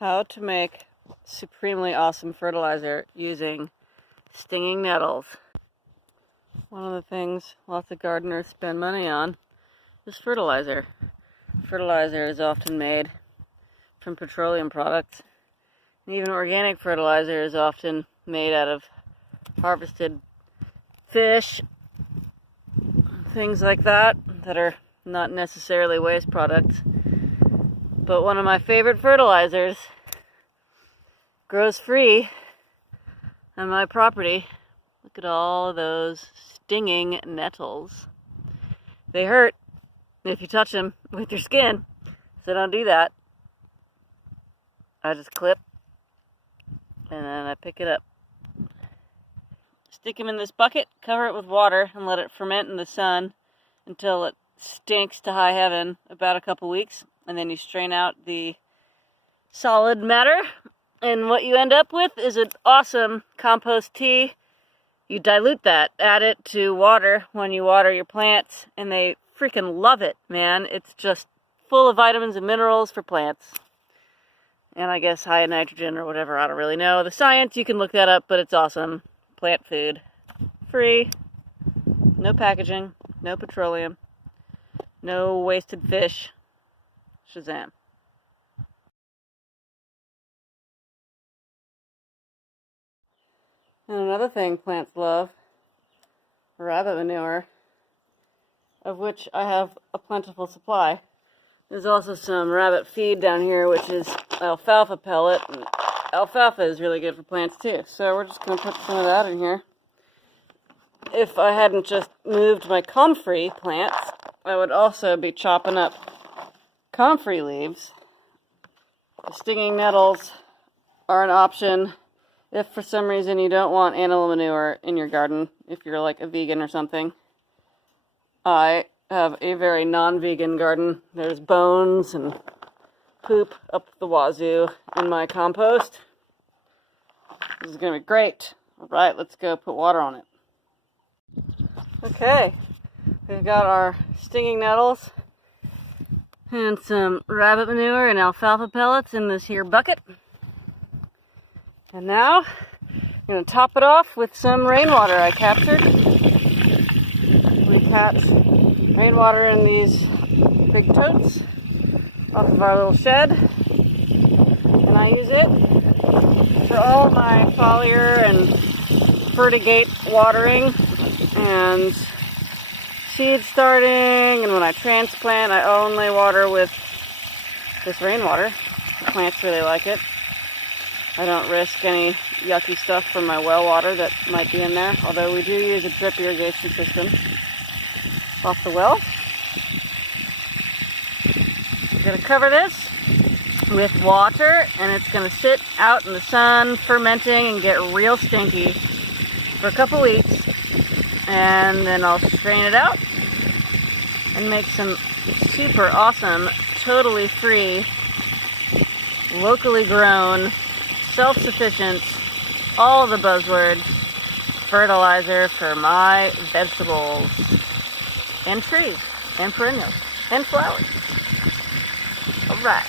How to make supremely awesome fertilizer using stinging nettles. One of the things lots of gardeners spend money on is fertilizer. Fertilizer is often made from petroleum products. And even organic fertilizer is often made out of harvested fish, things like that are not necessarily waste products. But one of my favorite fertilizers grows free on my property. Look at all of those stinging nettles. They hurt if you touch them with your skin, so don't do that. I just clip and then I pick it up. Stick them in this bucket, cover it with water, and let it ferment in the sun until it stinks to high heaven, about a couple weeks. And then you strain out the solid matter, and what you end up with is an awesome compost tea. You dilute that, add it to water when you water your plants, and they freaking love it, man. It's just full of vitamins and minerals for plants. And I guess high in nitrogen or whatever, I don't really know the science. You can look that up, but it's awesome. Plant food. Free. No packaging. No petroleum. No wasted fish. Shazam. And another thing plants love, rabbit manure, of which I have a plentiful supply. There's also some rabbit feed down here, which is alfalfa pellet, and alfalfa is really good for plants too. So we're just going to put some of that in here. If I hadn't just moved my comfrey plants, I would also be chopping up comfrey leaves. The stinging nettles are an option if for some reason you don't want animal manure in your garden, if you're like a vegan or something. I have a very non-vegan garden. There's bones and poop up the wazoo in my compost. This is going to be great. Alright, let's go put water on it. Okay, we've got our stinging nettles and some rabbit manure and alfalfa pellets in this here bucket. And now, I'm going to top it off with some rainwater I captured. We catch rainwater in these big totes off of our little shed. And I use it for all my foliar and fertigate watering and seed starting, and when I transplant I only water with this rainwater. The plants really like it. I don't risk any yucky stuff from my well water that might be in there, although we do use a drip irrigation system off the well. I'm going to cover this with water, and it's going to sit out in the sun fermenting and get real stinky for a couple weeks. And then I'll strain it out and make some super awesome, totally free, locally grown, self-sufficient, all the buzzwords, fertilizer for my vegetables and trees and perennials and flowers. All right.